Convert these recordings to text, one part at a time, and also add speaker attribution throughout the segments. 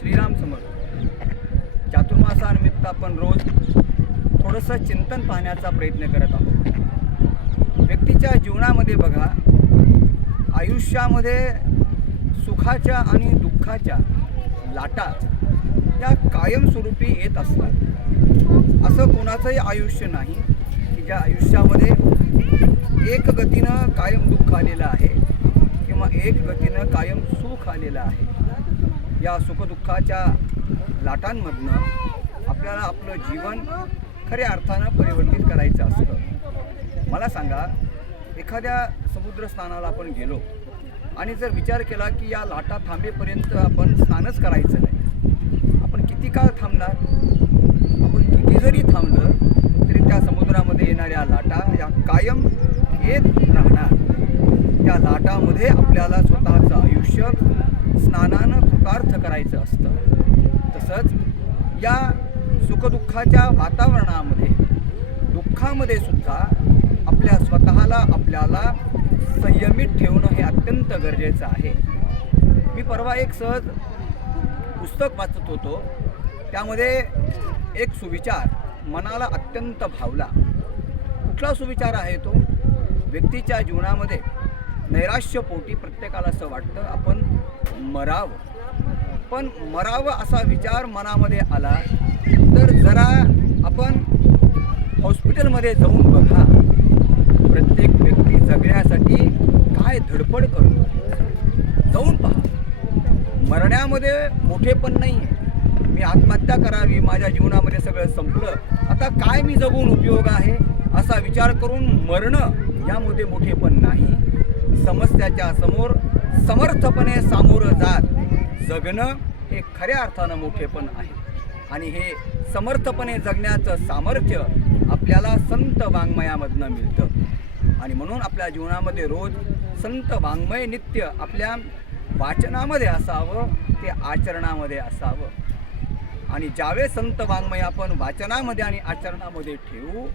Speaker 1: श्रीराम समर्थ चातुर्मासानिमित्त आपण रोज थोडंसं चिंतन पाहण्याचा प्रयत्न करत आहोत. व्यक्तीच्या जीवनामध्ये बघा आयुष्यामध्ये सुखाच्या आणि दुःखाच्या लाटा या कायमस्वरूपी येत असतात. असं कोणाचंही आयुष्य नाही की ज्या आयुष्यामध्ये एक गतीनं कायम दुःख आलेलं आहे किंवा एक गतीनं कायम सुख आलेलं आहे. या सुखदुःखाच्या लाटांमधनं आपल्याला आपलं जीवन खऱ्या अर्थानं परिवर्तित करायचं असतं. मला सांगा एखाद्या समुद्रस्थानाला आपण गेलो आणि जर विचार केला की या लाटा थांबेपर्यंत आपण स्नानच करायचं नाही आपण किती काळ थांबणार? आपण किती जरी थांबलं तरी त्या समुद्रामध्ये येणाऱ्या लाटा या कायम येत राहणार. त्या लाटामध्ये आपल्याला स्वतःचं आयुष्य स्नानानं कृतार्थ करायचं असतं. तसंच या सुखदुःखाच्या वातावरणामध्ये दुःखामध्ये सुद्धा आपल्या स्वतःला आपल्याला संयमित ठेवणं हे अत्यंत गरजेचं आहे. मी परवा एक सहज पुस्तक वाचत होतो. त्यामध्ये एक सुविचार मनाला अत्यंत भावला. कुठला सुविचार आहे तो? व्यक्तीच्या जीवनामध्ये. नैराश्यपोटी प्रत्येकाला असं वाटतं आपण मरावं. पण मरावं असा विचार मनामध्ये आला तर जरा आपण हॉस्पिटलमध्ये जाऊन बघा. प्रत्येक व्यक्ती जगण्यासाठी काय धडपड करतो. जाऊन पहा. मरण्यामध्ये मोठेपण नाही आहे मी आत्महत्या करावी माझ्या जीवनामध्ये सगळं संपलं. आता काय मी जगून उपयोग आहे असा विचार करून मरणं यामध्ये मोठेपण नाही. समस्याच्या समोर समर्थपणे सामोरं जात. जगणं हे खऱ्या अर्थानं मोठेपण आहे. आणि हे समर्थपणे जगण्याचं सामर्थ्य आपल्याला संत वाङ्मयामधनं मिळतं. आणि म्हणून आपल्या जीवनामध्ये रोज संत वाङ्मय नित्य आपल्या वाचनामध्ये असावं ते आचरणामध्ये असावं. आणि ज्यावेळेस संत वाङ्मय आपण वाचनामध्ये आणि आचरणामध्ये ठेवू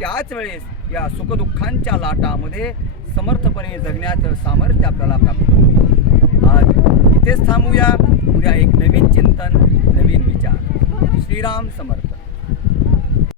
Speaker 1: त्याच वेळेस या सुखदुःखांच्या लाटामध्ये समर्थपणे जगण्याचं सामर्थ्य आपल्याला प्राप्त होईल. आज इथेच थांबूया. उद्या एक नवीन चिंतन नवीन विचार. श्रीराम समर्थ.